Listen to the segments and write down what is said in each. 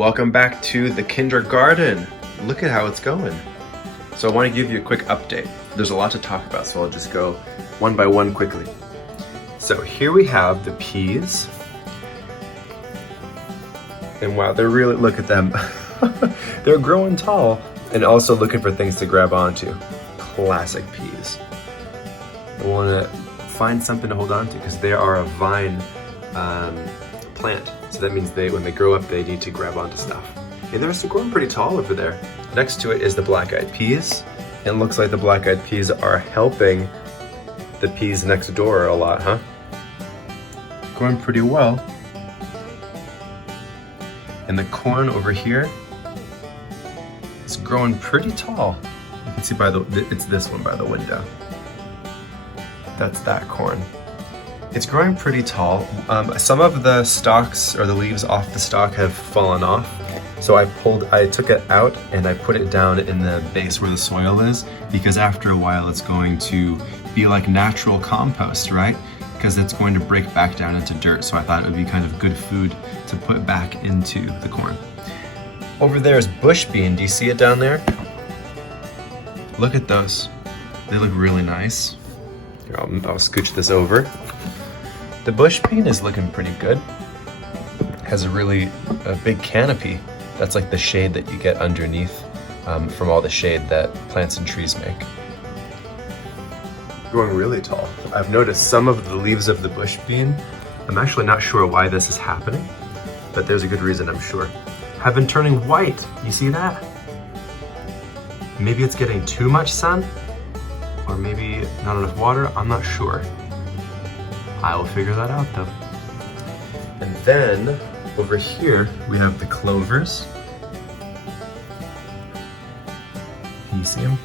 Welcome back to the kindergarten. Look at how it's going. So I want to give you a quick update. There's a lot to talk about, so I'll just go one by one quickly. So here we have the peas. And wow, they're really, look at them. They're growing tall and also looking for things to grab onto. Classic peas. I want to find something to hold on to because they are a vine plant. So that means when they grow up, they need to grab onto stuff. And they're still growing pretty tall over there. Next to it is the black-eyed peas. And it looks like the black-eyed peas are helping the peas next door a lot, huh? Growing pretty well. And the corn over here is growing pretty tall. You can see it's this one by the window. That's that corn. It's growing pretty tall. Some of the stalks or the leaves off the stalk have fallen off. So I took it out and I put it down in the base where the soil is, because after a while it's going to be like natural compost, right? Because it's going to break back down into dirt. So I thought it would be kind of good food to put back into the corn. Over there is bush bean. Do you see it down there? Look at those. They look really nice. Here, I'll scooch this over. The bush bean is looking pretty good. Has a big canopy. That's like the shade that you get underneath from all the shade that plants and trees make. Growing really tall. I've noticed some of the leaves of the bush bean. I'm actually not sure why this is happening, but there's a good reason, I'm sure. Have been turning white. You see that? Maybe it's getting too much sun, or maybe not enough water. I'm not sure. I will figure that out though. And then over here we have the clovers. Can you see them?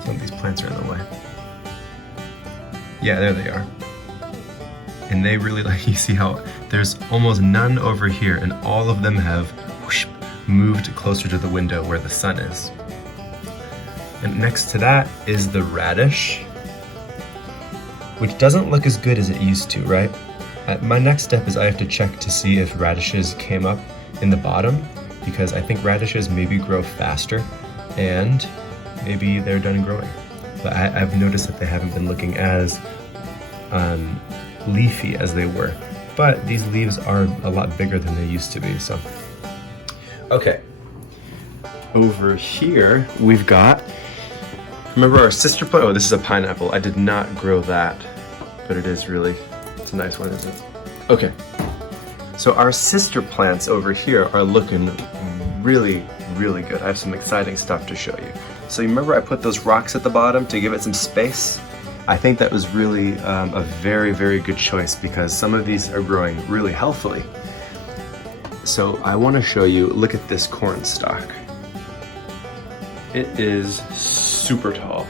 Some of these plants are in the way. Yeah, there they are. And they really you see how there's almost none over here, and all of them have whoosh, moved closer to the window where the sun is. And next to that is the radish, which doesn't look as good as it used to, right? My next step is I have to check to see if radishes came up in the bottom, because I think radishes maybe grow faster and maybe they're done growing. But I've noticed that they haven't been looking as leafy as they were. But these leaves are a lot bigger than they used to be, so. Okay, over here we've got, remember our sister plant? Oh, this is a pineapple. I did not grow that, but it's a nice one, isn't it? Okay, so our sister plants over here are looking really, really good. I have some exciting stuff to show you. So you remember I put those rocks at the bottom to give it some space? I think that was really a very, very good choice, because some of these are growing really healthily. So I want to show you, look at this corn stalk. It is super tall.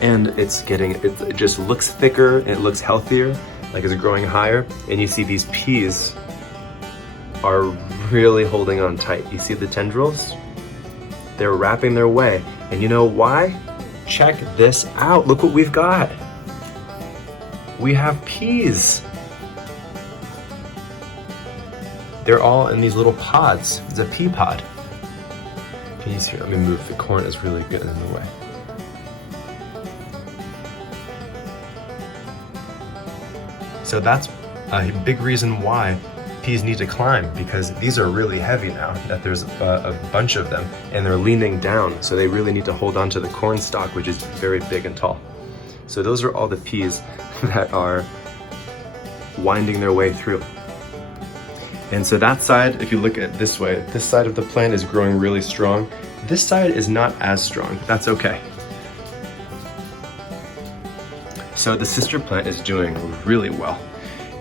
And it just looks thicker, it looks healthier, like it's growing higher. And you see these peas are really holding on tight. You see the tendrils? They're wrapping their way. And you know why? Check this out. Look what we've got. We have peas. They're all in these little pods. It's a pea pod. Can you see? Let me move. The corn is really getting in the way. So that's a big reason why peas need to climb, because these are really heavy now that there's a bunch of them and they're leaning down. So they really need to hold on to the corn stalk, which is very big and tall. So those are all the peas that are winding their way through. And so that side, if you look at it this way, this side of the plant is growing really strong. This side is not as strong. That's okay. So the sister plant is doing really well.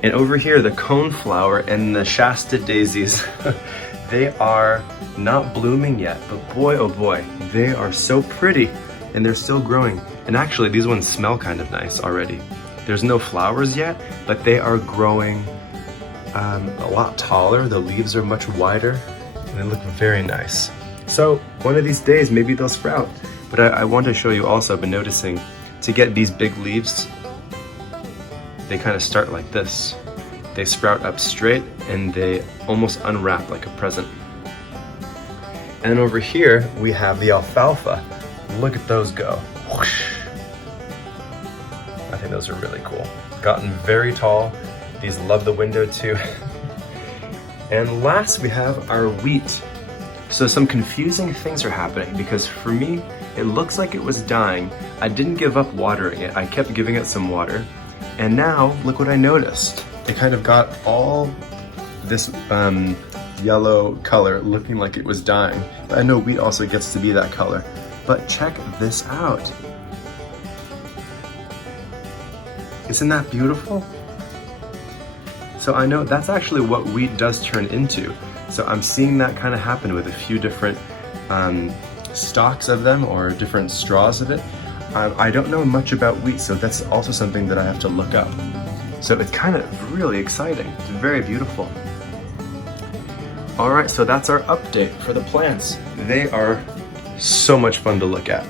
And over here, the coneflower and the Shasta daisies, they are not blooming yet, but boy, oh boy, they are so pretty and they're still growing. And actually, these ones smell kind of nice already. There's no flowers yet, but they are growing a lot taller. The leaves are much wider and they look very nice. So one of these days, maybe they'll sprout. But I want to show you also, I've been noticing, to get these big leaves, they kind of start like this. They sprout up straight and they almost unwrap like a present. And over here, we have the alfalfa. Look at those go. Whoosh. I think those are really cool. Gotten very tall. These love the window too. And last we have our wheat. So some confusing things are happening because for me, it looks like it was dying. I didn't give up watering it. I kept giving it some water. And now, look what I noticed. It kind of got all this yellow color looking like it was dying. But I know wheat also gets to be that color. But check this out. Isn't that beautiful? So I know that's actually what wheat does turn into. So I'm seeing that kind of happen with a few different stalks of them or different straws of it. I don't know much about wheat, so that's also something that I have to look up. So it's kind of really exciting. It's very beautiful. All right, so that's our update for the plants. They are so much fun to look at.